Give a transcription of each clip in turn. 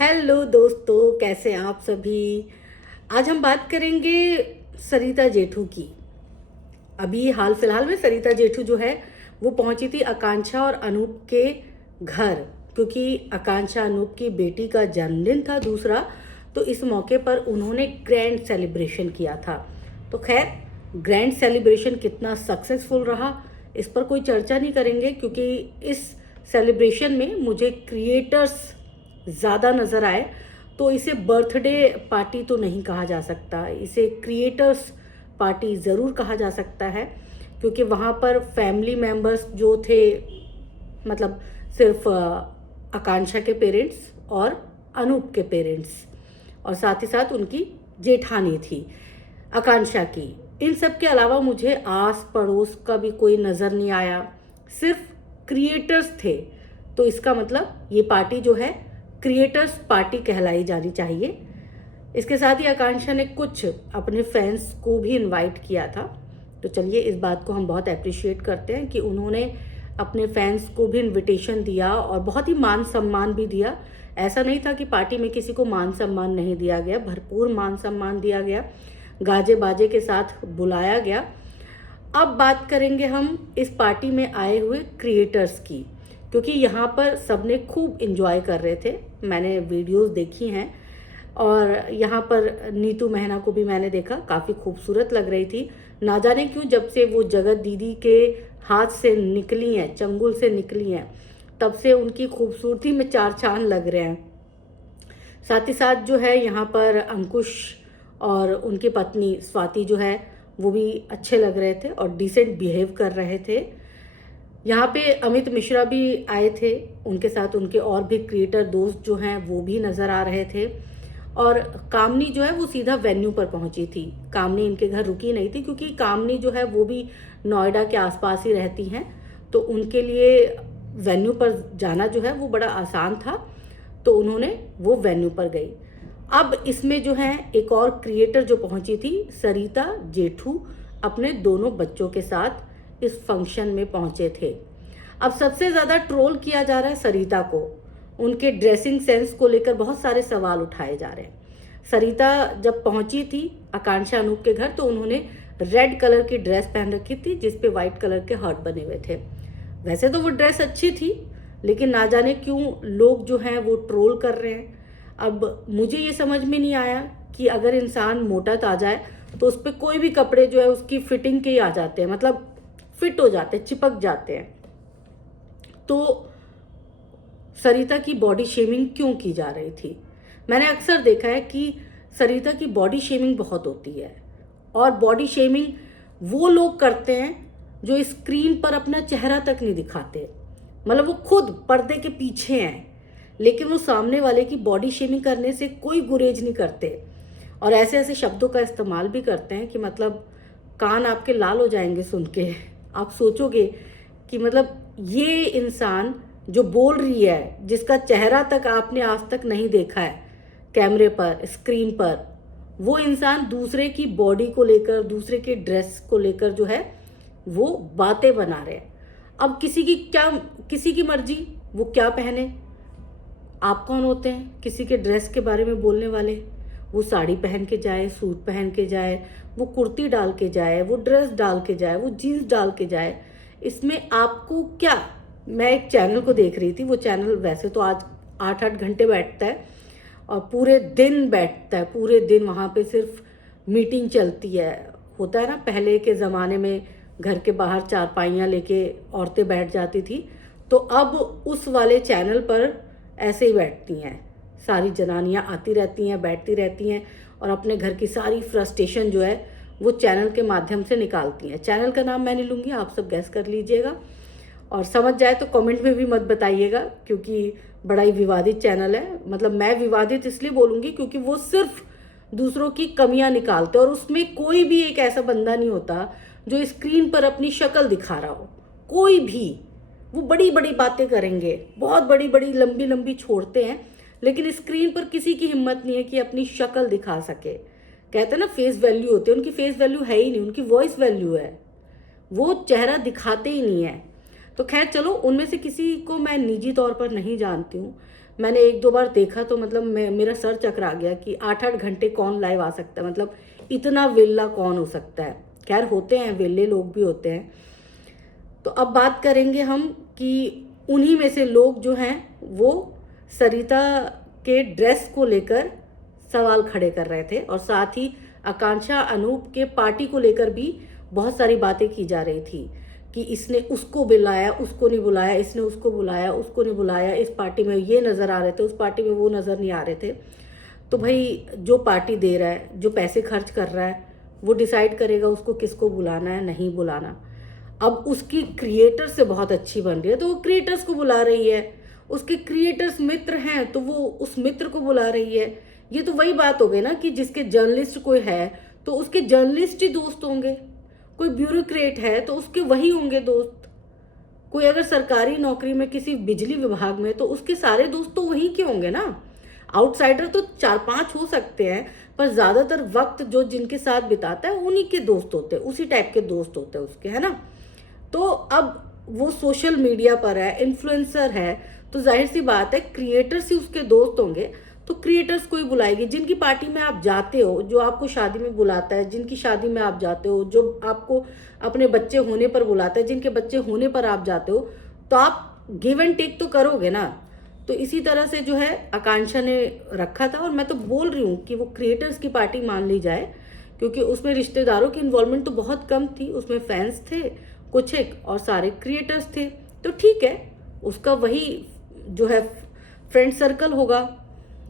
Hello दोस्तों, कैसे हैं आप सभी। आज हम बात करेंगे सरिता जेठू की। अभी हाल फिलहाल में सरिता जेठू जो है वो पहुंची थी आकांक्षा और अनूप के घर, क्योंकि आकांक्षा अनूप की बेटी का जन्मदिन था दूसरा। तो इस मौके पर उन्होंने ग्रैंड सेलिब्रेशन किया था। तो खैर, ग्रैंड सेलिब्रेशन कितना सक्सेसफुल रहा इस पर कोई चर्चा नहीं करेंगे, क्योंकि इस सेलिब्रेशन में मुझे क्रिएटर्स ज़्यादा नज़र आए। तो इसे बर्थडे पार्टी तो नहीं कहा जा सकता, इसे क्रिएटर्स पार्टी ज़रूर कहा जा सकता है, क्योंकि वहाँ पर फैमिली मेम्बर्स जो थे, मतलब सिर्फ आकांक्षा के पेरेंट्स और अनूप के पेरेंट्स, और साथ ही साथ उनकी जेठानी थी आकांक्षा की। इन सब के अलावा मुझे आस पड़ोस का भी कोई नज़र नहीं आया, सिर्फ क्रिएटर्स थे। तो इसका मतलब ये पार्टी जो है क्रिएटर्स पार्टी कहलाई जानी चाहिए। इसके साथ ही आकांक्षा ने कुछ अपने फैंस को भी इनवाइट किया था। तो चलिए, इस बात को हम बहुत अप्रिशिएट करते हैं कि उन्होंने अपने फैंस को भी इनविटेशन दिया और बहुत ही मान सम्मान भी दिया। ऐसा नहीं था कि पार्टी में किसी को मान सम्मान नहीं दिया गया, भरपूर मान सम्मान दिया गया, गाजे बाजे के साथ बुलाया गया। अब बात करेंगे हम इस पार्टी में आए हुए क्रिएटर्स की, क्योंकि यहाँ पर सबने खूब इंजॉय कर रहे थे। मैंने वीडियोस देखी हैं और यहाँ पर नीतू महना को भी मैंने देखा, काफ़ी खूबसूरत लग रही थी। ना जाने क्यों जब से वो जगत दीदी के हाथ से निकली हैं, चंगुल से निकली हैं, तब से उनकी खूबसूरती में चार चांद लग रहे हैं। साथ ही साथ जो है यहाँ पर अंकुश और उनकी पत्नी स्वाति जो है वो भी अच्छे लग रहे थे और डिसेंट बिहेव कर रहे थे। यहाँ पे अमित मिश्रा भी आए थे, उनके साथ उनके और भी क्रिएटर दोस्त जो हैं वो भी नज़र आ रहे थे। और कामनी जो है वो सीधा वेन्यू पर पहुंची थी। कामनी इनके घर रुकी नहीं थी, क्योंकि कामनी जो है वो भी नोएडा के आसपास ही रहती हैं, तो उनके लिए वेन्यू पर जाना जो है वो बड़ा आसान था। तो उन्होंने वो वेन्यू पर गई। अब इसमें जो है एक और क्रिएटर जो पहुंची थी, सरिता जेठू, अपने दोनों बच्चों के साथ इस फंक्शन में पहुंचे थे। अब सबसे ज़्यादा ट्रोल किया जा रहा है सरिता को, उनके ड्रेसिंग सेंस को लेकर बहुत सारे सवाल उठाए जा रहे हैं। सरिता जब पहुंची थी आकांक्षा अनूप के घर, तो उन्होंने रेड कलर की ड्रेस पहन रखी थी जिस पे वाइट कलर के हार्ट बने हुए थे। वैसे तो वो ड्रेस अच्छी थी, लेकिन ना जाने क्यों लोग जो हैं वो ट्रोल कर रहे हैं। अब मुझे ये समझ में नहीं आया कि अगर इंसान मोटा आ जाए तो उस पर कोई भी कपड़े जो है उसकी फिटिंग के ही आ जाते हैं, मतलब फिट हो जाते हैं, चिपक जाते हैं। तो सरिता की बॉडी शेमिंग क्यों की जा रही थी? मैंने अक्सर देखा है कि सरिता की बॉडी शेमिंग बहुत होती है, और बॉडी शेमिंग वो लोग करते हैं जो स्क्रीन पर अपना चेहरा तक नहीं दिखाते, मतलब वो खुद पर्दे के पीछे हैं, लेकिन वो सामने वाले की बॉडी शेमिंग करने से कोई गुरेज नहीं करते, और ऐसे ऐसे शब्दों का इस्तेमाल भी करते हैं कि मतलब कान आपके लाल हो जाएंगे सुन के। आप सोचोगे कि मतलब ये इंसान जो बोल रही है, जिसका चेहरा तक आपने आज तक नहीं देखा है कैमरे पर, स्क्रीन पर, वो इंसान दूसरे की बॉडी को लेकर, दूसरे के ड्रेस को लेकर जो है वो बातें बना रहे हैं। अब किसी की मर्जी वो क्या पहने। आप कौन होते हैं किसी के ड्रेस के बारे में बोलने वाले? वो साड़ी पहन के जाए, सूट पहन के जाए, वो कुर्ती डाल के जाए, वो ड्रेस डाल के जाए, वो जीन्स डाल के जाए, इसमें आपको क्या? मैं एक चैनल को देख रही थी, वो चैनल वैसे तो आज 8-8 घंटे बैठता है और पूरे दिन बैठता है, पूरे दिन वहाँ पे सिर्फ मीटिंग चलती है। होता है ना, पहले के ज़माने में घर के बाहर चारपाइयाँ लेके औरतें बैठ जाती थी, तो अब उस वाले चैनल पर ऐसे ही बैठती हैं सारी जनानियाँ, आती रहती हैं, बैठती रहती हैं, और अपने घर की सारी फ्रस्ट्रेशन जो है वो चैनल के माध्यम से निकालती हैं। चैनल का नाम मैं नहीं लूँगी, आप सब गैस कर लीजिएगा, और समझ जाए तो कमेंट में भी मत बताइएगा, क्योंकि बड़ा ही विवादित चैनल है। मतलब मैं विवादित इसलिए बोलूँगी क्योंकि वो सिर्फ दूसरों की कमियां निकालते हैं, और उसमें कोई भी एक ऐसा बंदा नहीं होता जो स्क्रीन पर अपनी शक्ल दिखा रहा हो। कोई भी, वो बड़ी बड़ी बातें करेंगे, बहुत बड़ी बड़ी लंबी लंबी छोड़ते हैं, लेकिन स्क्रीन पर किसी की हिम्मत नहीं है कि अपनी शक्ल दिखा सके। कहते हैं ना, फेस वैल्यू होती है, उनकी फेस वैल्यू है ही नहीं, उनकी वॉइस वैल्यू है, वो चेहरा दिखाते ही नहीं है। तो खैर चलो, उनमें से किसी को मैं निजी तौर पर नहीं जानती हूँ, मैंने एक दो बार देखा तो मतलब मेरा सर चकरा गया कि 8-8 घंटे कौन लाइव आ सकता है, मतलब इतना वेला कौन हो सकता है। खैर होते हैं, वेले लोग भी होते हैं। तो अब बात करेंगे हम कि उन्हीं में से लोग जो हैं वो सरिता के ड्रेस को लेकर सवाल खड़े कर रहे थे, और साथ ही आकांक्षा अनूप के पार्टी को लेकर भी बहुत सारी बातें की जा रही थी कि इसने उसको बुलाया, उसको नहीं बुलाया, इसने उसको बुलाया, उसको नहीं बुलाया, इस पार्टी में ये नज़र आ रहे थे, उस पार्टी में वो नज़र नहीं आ रहे थे। तो भाई जो पार्टी दे रहा है, जो पैसे खर्च कर रहा है, वो डिसाइड करेगा उसको किसको बुलाना है, नहीं बुलाना। अब उसकी क्रिएटर से बहुत अच्छी बन रही है तो वो क्रिएटर्स को बुला रही है, उसके क्रिएटर्स मित्र हैं तो वो उस मित्र को बुला रही है। ये तो वही बात हो गई ना कि जिसके जर्नलिस्ट कोई है तो उसके जर्नलिस्ट ही दोस्त होंगे, कोई ब्यूरोक्रेट है तो उसके वही होंगे दोस्त, कोई अगर सरकारी नौकरी में किसी बिजली विभाग में तो उसके सारे दोस्त तो वहीं के होंगे ना। आउटसाइडर तो 4-5 हो सकते हैं, पर ज्यादातर वक्त जो जिनके साथ बिताता है उन्हीं के दोस्त होते हैं, उसी टाइप के दोस्त होते हैं उसके, है ना। तो अब वो सोशल मीडिया पर है, इन्फ्लुएंसर है, तो जाहिर सी बात है क्रिएटर्स ही उसके दोस्त होंगे, तो क्रिएटर्स को ही बुलाएगी। जिनकी पार्टी में आप जाते हो, जो आपको शादी में बुलाता है, जिनकी शादी में आप जाते हो, जो आपको अपने बच्चे होने पर बुलाता है, जिनके बच्चे होने पर आप जाते हो, तो आप गिव एंड टेक तो करोगे ना। तो इसी तरह से जो है आकांक्षा ने रखा था, और मैं तो बोल रही हूँ कि वो क्रिएटर्स की पार्टी मान ली जाए, क्योंकि उसमें रिश्तेदारों की इन्वॉल्वमेंट तो बहुत कम थी, उसमें फैंस थे कुछ एक और सारे क्रिएटर्स थे, तो ठीक है, उसका वही जो है फ्रेंड सर्कल होगा,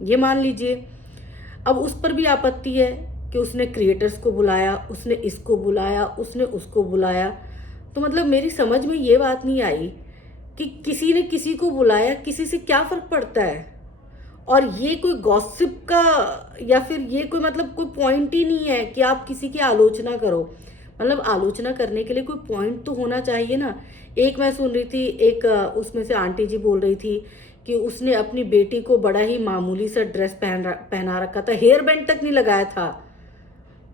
ये मान लीजिए। अब उस पर भी आपत्ति है कि उसने क्रिएटर्स को बुलाया, उसने इसको बुलाया, उसने उसको बुलाया। तो मतलब मेरी समझ में ये बात नहीं आई कि किसी ने किसी को बुलाया, किसी से क्या फर्क पड़ता है। और ये कोई गॉसिप का या फिर ये कोई मतलब कोई पॉइंट ही नहीं है कि आप किसी की आलोचना करो। मतलब आलोचना करने के लिए कोई पॉइंट तो होना चाहिए ना। एक मैं सुन रही थी, एक उसमें से आंटी जी बोल रही थी कि उसने अपनी बेटी को बड़ा ही मामूली सा ड्रेस पहना रखा था, हेयर बैंड तक नहीं लगाया था।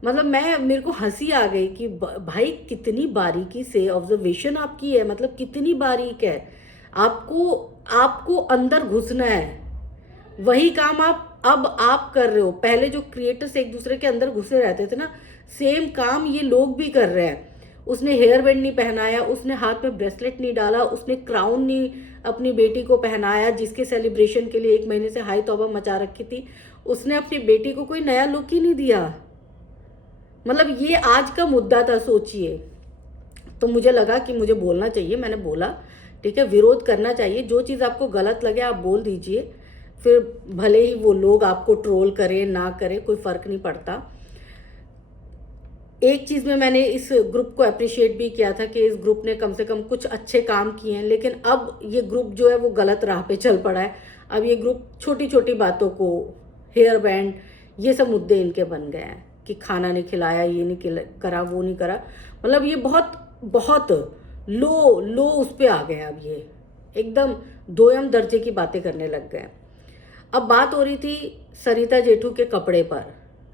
मतलब मेरे को हंसी आ गई कि भाई कितनी बारीकी से ऑब्जर्वेशन आपकी है, मतलब कितनी बारीक है। आपको आपको अंदर घुसना है, वही काम आप कर रहे हो। पहले जो क्रिएटर्स एक दूसरे के अंदर घुसे रहते थे ना, सेम काम ये लोग भी कर रहे हैं। उसने हेयर बैंड नहीं पहनाया, उसने हाथ में ब्रेसलेट नहीं डाला, उसने क्राउन नहीं अपनी बेटी को पहनाया जिसके सेलिब्रेशन के लिए 1 महीने से हाई तौबा मचा रखी थी। उसने अपनी बेटी को कोई नया लुक ही नहीं दिया। मतलब ये आज का मुद्दा था, सोचिए। तो मुझे लगा कि मुझे बोलना चाहिए, मैंने बोला ठीक है, विरोध करना चाहिए। जो चीज़ आपको गलत लगे आप बोल दीजिए, फिर भले ही वो लोग आपको ट्रोल करें ना करें, कोई फर्क नहीं पड़ता। एक चीज़ में मैंने इस ग्रुप को अप्रिशिएट भी किया था कि इस ग्रुप ने कम से कम कुछ अच्छे काम किए हैं, लेकिन अब ये ग्रुप जो है वो गलत राह पे चल पड़ा है। अब ये ग्रुप छोटी छोटी बातों को, हेयर बैंड, ये सब मुद्दे इनके बन गए हैं कि खाना नहीं खिलाया, ये नहीं करा, वो नहीं करा। मतलब ये बहुत बहुत लो लो उस पर आ गए। अब ये एकदम दोयम दर्जे की बातें करने लग गए। अब बात हो रही थी सरिता जेठू के कपड़े पर।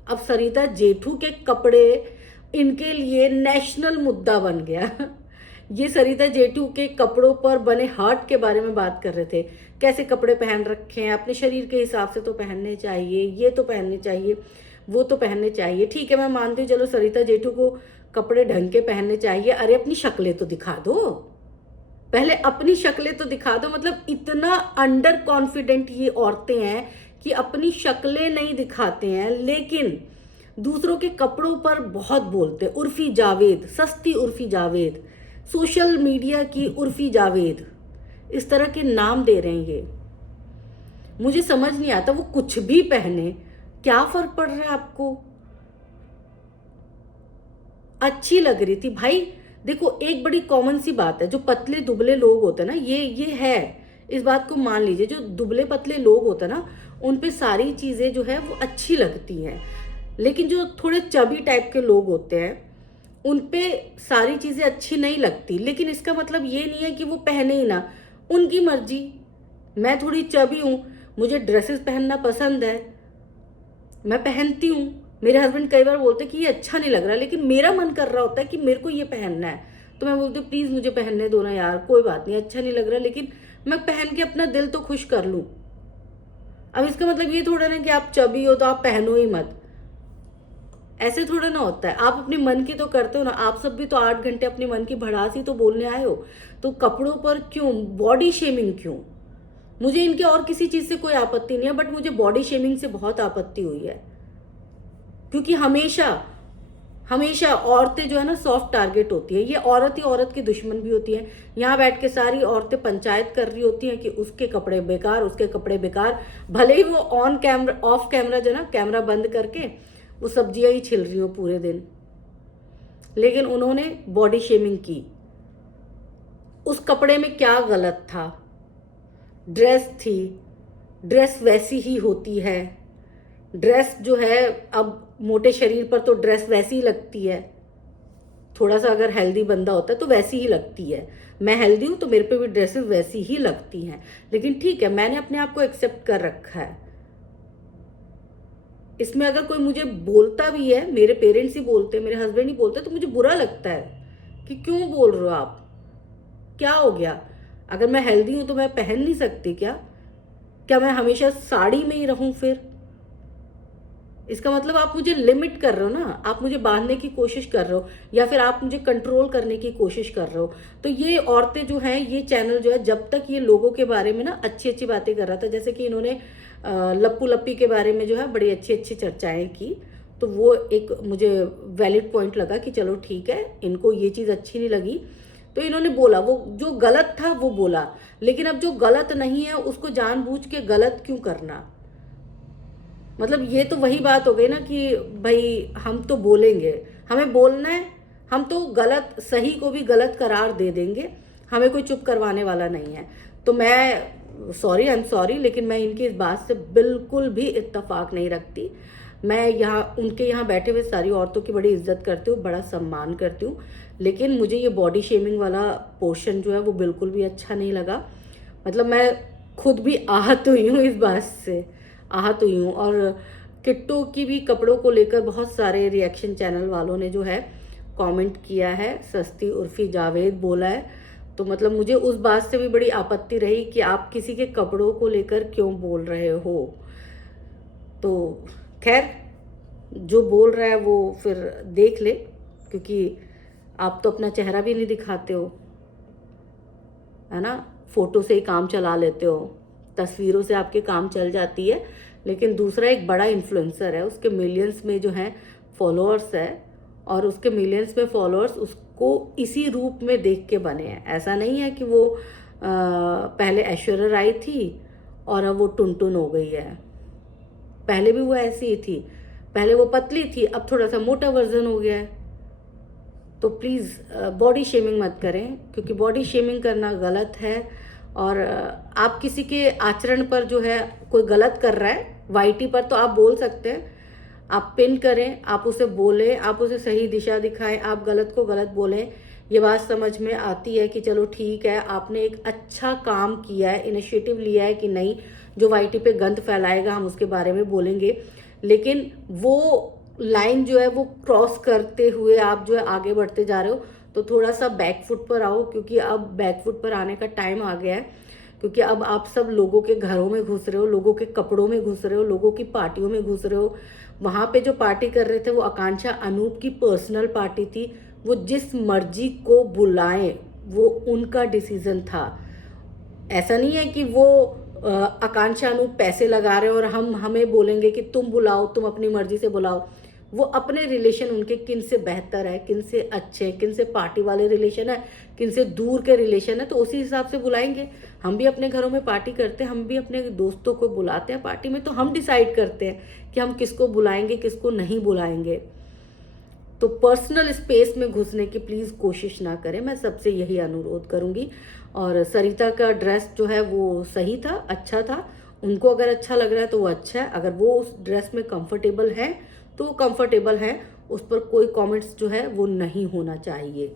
अब सरिता जेठू के कपड़े इनके लिए नेशनल मुद्दा बन गया। ये सरिता जेठू के कपड़ों पर बने हार्ट के बारे में बात कर रहे थे, कैसे कपड़े पहन रखे हैं, अपने शरीर के हिसाब से तो पहनने चाहिए, ये तो पहनने चाहिए, वो तो पहनने चाहिए। ठीक है, मैं मानती हूँ, चलो सरिता जेठू को कपड़े ढंग के पहनने चाहिए। अरे अपनी शक्लें तो दिखा दो, पहले अपनी शक्लें तो दिखा दो। मतलब इतना अंडर कॉन्फिडेंट ये औरतें हैं कि अपनी शक्लें नहीं दिखाते हैं, लेकिन दूसरों के कपड़ों पर बहुत बोलते हैं। उर्फी जावेद, सस्ती उर्फी जावेद, सोशल मीडिया की उर्फी जावेद, इस तरह के नाम दे रहे हैं ये। मुझे समझ नहीं आता, वो कुछ भी पहने, क्या फर्क पड़ रहा है आपको। अच्छी लग रही थी भाई। देखो एक बड़ी कॉमन सी बात है, जो पतले दुबले लोग होते हैं ना, ये है, इस बात को मान लीजिए। जो दुबले पतले लोग होते हैं ना, उन पे सारी चीज़ें जो है वो अच्छी लगती हैं, लेकिन जो थोड़े चबी टाइप के लोग होते हैं उन पे सारी चीज़ें अच्छी नहीं लगती। लेकिन इसका मतलब ये नहीं है कि वो पहने ही ना, उनकी मर्जी। मैं थोड़ी चबी हूँ, मुझे ड्रेसेस पहनना पसंद है, मैं पहनती हूँ। मेरे हस्बैंड कई बार बोलते हैं कि ये अच्छा नहीं लग रहा, लेकिन मेरा मन कर रहा होता है कि मेरे को ये पहनना है, तो मैं बोलती हूँ प्लीज़ मुझे पहनने दो ना यार, कोई बात नहीं, अच्छा नहीं लग रहा, लेकिन मैं पहन के अपना दिल तो खुश कर लूँ। अब इसका मतलब ये थोड़ा ना कि आप चबी हो तो आप पहनो ही मत, ऐसे थोड़ा ना होता है। आप अपने मन की तो करते हो ना, आप सब भी तो 8 घंटे अपने मन की भड़ास ही तो बोलने आए हो, तो कपड़ों पर क्यों बॉडी शेमिंग क्यों? मुझे इनके और किसी चीज से कोई आपत्ति नहीं है, बट मुझे बॉडी शेमिंग से बहुत आपत्ति हुई है, क्योंकि हमेशा हमेशा औरतें जो है ना सॉफ्ट टारगेट होती है। ये औरत ही औरत की दुश्मन भी होती है। यहाँ बैठ के सारी औरतें पंचायत कर रही होती हैं कि उसके कपड़े बेकार, उसके कपड़े बेकार, भले ही वो ऑन कैमरा ऑफ कैमरा जो ना कैमरा बंद करके वो सब्जियां ही छिल रही हो पूरे दिन, लेकिन उन्होंने बॉडी शेमिंग की। उस कपड़े में क्या गलत था? ड्रेस थी, ड्रेस वैसी ही होती है। ड्रेस जो है, अब मोटे शरीर पर तो ड्रेस वैसी ही लगती है, थोड़ा सा अगर हेल्दी बंदा होता है तो वैसी ही लगती है। मैं हेल्दी हूं तो मेरे पे भी ड्रेसेस वैसी ही लगती हैं, लेकिन ठीक है, मैंने अपने आप को एक्सेप्ट कर रखा है। इसमें अगर कोई मुझे बोलता भी है, मेरे पेरेंट्स ही बोलते, मेरे हस्बैंड ही बोलते, तो मुझे बुरा लगता है कि क्यों बोल रहे हो आप, क्या हो गया? अगर मैं हेल्दी हूं तो मैं पहन नहीं सकती क्या? क्या मैं हमेशा साड़ी में ही रहूं फिर? इसका मतलब आप मुझे लिमिट कर रहे हो ना, आप मुझे बांधने की कोशिश कर रहे हो, या फिर आप मुझे कंट्रोल करने की कोशिश कर रहे हो। तो ये औरतें जो हैं, ये चैनल जो है, जब तक ये लोगों के बारे में ना अच्छी अच्छी बातें कर रहा था, जैसे कि इन्होंने लप्पू लप्पी के बारे में जो है बड़ी अच्छी अच्छी चर्चाएं की, तो वो एक मुझे वैलिड पॉइंट लगा कि चलो ठीक है, इनको ये चीज़ अच्छी नहीं लगी तो इन्होंने बोला, वो जो गलत था वो बोला। लेकिन अब जो गलत नहीं है उसको जानबूझ के गलत क्यों करना? मतलब ये तो वही बात हो गई ना कि भाई हम तो बोलेंगे, हमें बोलना है, हम तो गलत सही को भी गलत करार दे देंगे, हमें कोई चुप करवाने वाला नहीं है। तो मैं सॉरी, आई एम सॉरी, लेकिन मैं इनकी इस बात से बिल्कुल भी इत्तेफाक नहीं रखती। मैं यहाँ उनके यहाँ बैठे हुए सारी औरतों की बड़ी इज्जत करती हूँ, बड़ा सम्मान करती हूँ, लेकिन मुझे ये बॉडी शेमिंग वाला पोर्शन जो है वो बिल्कुल भी अच्छा नहीं लगा। मतलब मैं खुद भी आहत हुई हूँ, इस बात से आहत हुई हूँ। और किट्टू की भी कपड़ों को लेकर बहुत सारे रिएक्शन चैनल वालों ने जो है कमेंट किया है, सस्ती उर्फी जावेद बोला है। तो मतलब मुझे उस बात से भी बड़ी आपत्ति रही कि आप किसी के कपड़ों को लेकर क्यों बोल रहे हो। तो खैर, जो बोल रहा है वो फिर देख ले, क्योंकि आप तो अपना चेहरा भी नहीं दिखाते हो, है ना, फोटो से ही काम चला लेते हो, तस्वीरों से आपके काम चल जाती है। लेकिन दूसरा एक बड़ा इन्फ्लुएंसर है, उसके मिलियंस में जो है फॉलोअर्स है, और उसके मिलियंस में फॉलोअर्स उसको इसी रूप में देख के बने हैं। ऐसा नहीं है कि वो पहले ऐश्वर्या राय थी और अब वो टुनटुन हो गई है। पहले भी वो ऐसी ही थी, पहले वो पतली थी, अब थोड़ा सा मोटा वर्जन हो गया है। तो प्लीज़ बॉडी शेमिंग मत करें, क्योंकि बॉडी शेमिंग करना गलत है। और आप किसी के आचरण पर जो है कोई गलत कर रहा है, वाईटी पर तो आप बोल सकते हैं, आप पिन करें, आप उसे बोलें, आप उसे सही दिशा दिखाएं, आप गलत को गलत बोलें। ये बात समझ में आती है कि चलो ठीक है, आपने एक अच्छा काम किया है, इनिशिएटिव लिया है कि नहीं, जो वाईटी पे गंद फैलाएगा हम उसके बारे में बोलेंगे। लेकिन वो लाइन जो है वो क्रॉस करते हुए आप जो है आगे बढ़ते जा रहे हो, तो थोड़ा सा बैकफुट पर आओ, क्योंकि अब बैकफुट पर आने का टाइम आ गया है। क्योंकि अब आप सब लोगों के घरों में घुस रहे हो, लोगों के कपड़ों में घुस रहे हो, लोगों की पार्टियों में घुस रहे हो। वहाँ पे जो पार्टी कर रहे थे वो आकांक्षा अनूप की पर्सनल पार्टी थी, वो जिस मर्जी को बुलाएं वो उनका डिसीजन था। ऐसा नहीं है कि वो आकांक्षा अनूप पैसे लगा रहे हो और हमें बोलेंगे कि तुम बुलाओ, तुम अपनी मर्जी से बुलाओ। वो अपने रिलेशन उनके किन से बेहतर है, किन से अच्छे, किन से पार्टी वाले रिलेशन है, किन से दूर के रिलेशन है, तो उसी हिसाब से बुलाएंगे। हम भी अपने घरों में पार्टी करते हैं, हम भी अपने दोस्तों को बुलाते हैं पार्टी में, तो हम डिसाइड करते हैं कि हम किसको बुलाएंगे, किसको नहीं बुलाएंगे। तो पर्सनल स्पेस में घुसने की प्लीज़ कोशिश ना करें, मैं सबसे यही अनुरोध करूंगी। और सरिता का ड्रेस जो है वो सही था, अच्छा था। उनको अगर अच्छा लग रहा है तो वो अच्छा है, अगर वो उस ड्रेस में कंफर्टेबल है तो वो कंफर्टेबल है, उस पर कोई कमेंट्स जो है वो नहीं होना चाहिए।